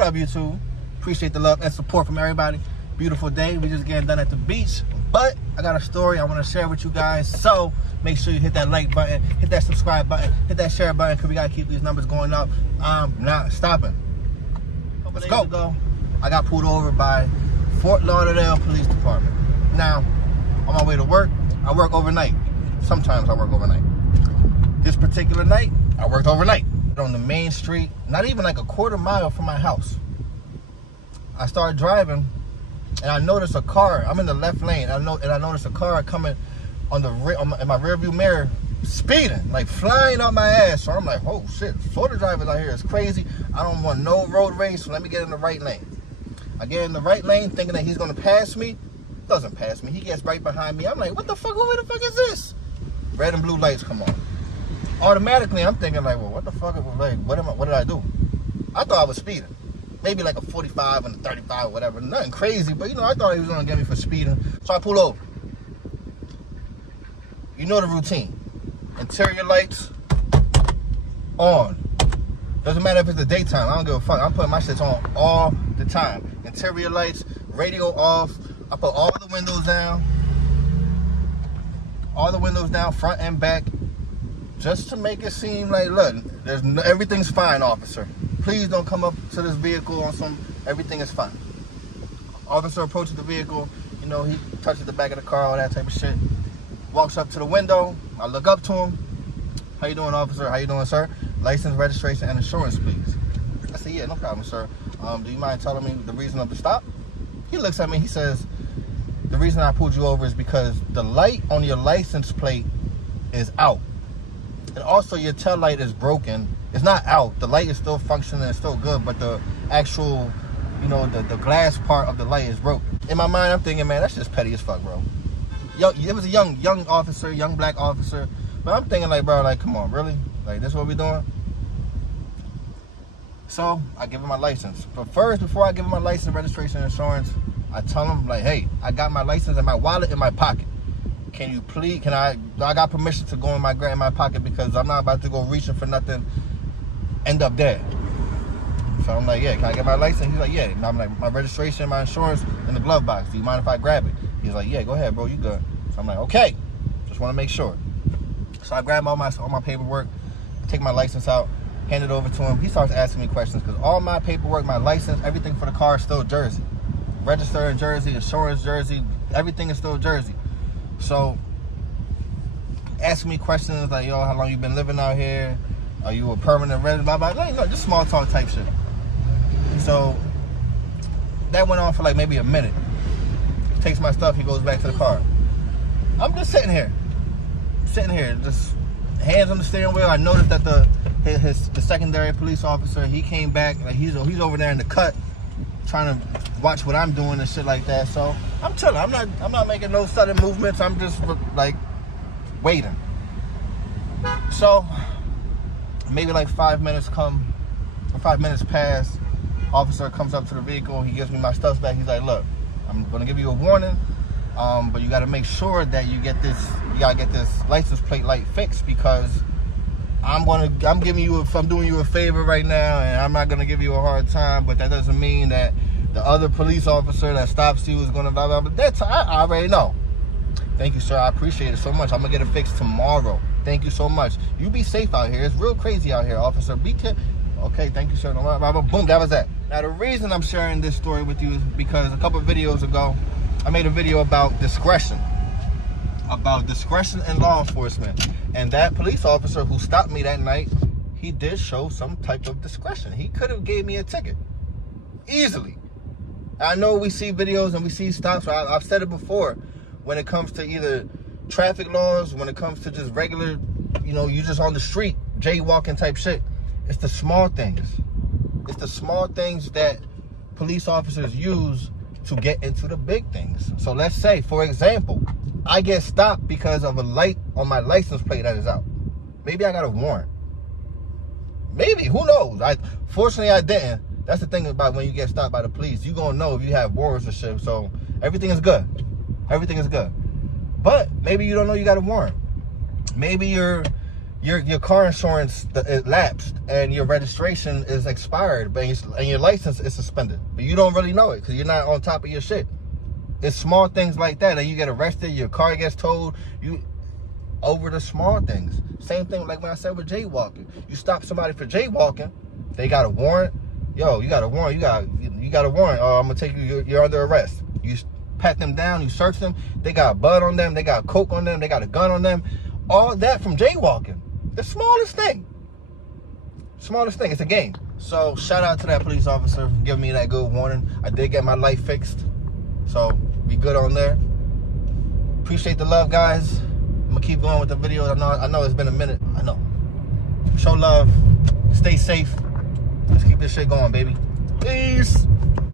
What up, YouTube? Appreciate the love and support from everybody. Beautiful day. We just getting done at the beach. But I got a story I want to share with you guys. So make sure you hit that like button, hit that subscribe button, hit that share button, because we got to keep these numbers going up. I'm not stopping. Let's go. I got pulled over by Fort Lauderdale Police Department. Now, on my way to work, I work overnight. Sometimes I work overnight. This particular night, I worked overnight on the main street, not even like a quarter mile from my house. I started driving, and I noticed a car. I'm in the left lane. I noticed a car coming in my rearview mirror, speeding, like flying up my ass. So I'm like, oh shit, Florida drivers out here is crazy. I don't want no road rage, so let me get in the right lane. I get in the right lane thinking that he's gonna pass me. Doesn't pass me. He gets right behind me. I'm like, what the fuck? Who the fuck is this? Red and blue lights come on. Automatically, I'm thinking like, well, what the fuck? Like, what did I do? I thought I was speeding. Maybe like a 45 and a 35 or whatever. Nothing crazy, but you know, I thought he was gonna get me for speeding. So I pull over. You know the routine. Interior lights on. Doesn't matter if it's the daytime. I don't give a fuck. I'm putting my shit on all the time. Interior lights, radio off. I put all the windows down. All the windows down, front and back. Just to make it seem like, look, everything's fine, officer. Please don't come up to this vehicle on some, everything is fine. Officer approaches the vehicle, you know, he touches the back of the car, all that type of shit. Walks up to the window, I look up to him. How you doing, officer? How you doing, sir? License, registration, and insurance, please. I said, yeah, no problem, sir. Do you mind telling me the reason of the stop? He looks at me, he says, the reason I pulled you over is because the light on your license plate is out. And also your tail light is broken. It's not out. The light is still functioning, it's still good, but the actual, you know, the glass part of the light is broken. In my mind, I'm thinking, man, that's just petty as fuck, bro. It was a young officer, young black officer. But I'm thinking like, bro, like, come on, really? Like, this what we doing? So I give him my license. But first, before I give him my license, registration, insurance, I tell him like, hey, I got my license and my wallet in my pocket. Can you please, I got permission to go in my pocket because I'm not about to go reaching for nothing, end up dead. So I'm like, yeah, can I get my license? He's like, yeah. And I'm like, my registration, my insurance in the glove box. Do you mind if I grab it? He's like, yeah, go ahead, bro, you good. So I'm like, okay, just want to make sure. So I grab all my paperwork, take my license out, hand it over to him. He starts asking me questions because all my paperwork, my license, everything for the car is still Jersey. Register in Jersey, insurance Jersey, everything is still Jersey. So, asking me questions like, yo, how long you been living out here? Are you a permanent resident? Blah, blah, blah. You know, just small talk type shit. So, that went on for like maybe a minute. He takes my stuff, he goes back to the car. I'm just sitting here, just hands on the steering wheel. I noticed that the secondary police officer, he came back, like he's over there in the cut, trying to watch what I'm doing and shit like that. So I'm chilling. I'm not making no sudden movements. I'm just like waiting. So maybe like 5 minutes pass. Officer comes up to the vehicle. He gives me my stuff back. He's like, look, I'm gonna give you a warning, but you got to make sure that you gotta get this license plate light fixed because I'm doing you a favor right now, and I'm not gonna give you a hard time, but that doesn't mean that the other police officer that stops you is gonna blah blah. But that's I already know. Thank you, sir. I appreciate it so much. I'm gonna get it fixed tomorrow. Thank you so much. You be safe out here. It's real crazy out here, officer. Be careful. Okay, thank you, sir. Boom, that was that. Now the reason I'm sharing this story with you is because a couple of videos ago, I made a video about discretion in law enforcement. And that police officer who stopped me that night, he did show some type of discretion. He could have gave me a ticket easily. I know we see videos and we see stops. I've said it before. When it comes to either traffic laws, when it comes to just regular, you know, you just on the street, jaywalking type shit, it's the small things. It's the small things that police officers use to get into the big things. So let's say, for example, I get stopped because of a light on my license plate that is out. Maybe I got a warrant. Maybe, who knows? Fortunately, I didn't. That's the thing about when you get stopped by the police. You're going to know if you have warrants or shit. So everything is good. Everything is good. But maybe you don't know you got a warrant. Maybe you're your car insurance it lapsed and your registration is expired, but and your license is suspended. But you don't really know it because you're not on top of your shit. It's small things like that, and you get arrested, your car gets towed, you over the small things. Same thing like when I said with jaywalking. You stop somebody for jaywalking, they got a warrant. Yo, you got a warrant. You got a warrant. I'm gonna take you. You're under arrest. You pat them down. You search them. They got blood on them. They got coke on them. They got a gun on them. All that from jaywalking. The smallest thing. Smallest thing. It's a game. So shout out to that police officer for giving me that good warning. I did get my life fixed. So be good on there. Appreciate the love, guys. I'm gonna keep going with the videos. I know it's been a minute. I know. Show love. Stay safe. Let's keep this shit going, baby. Peace.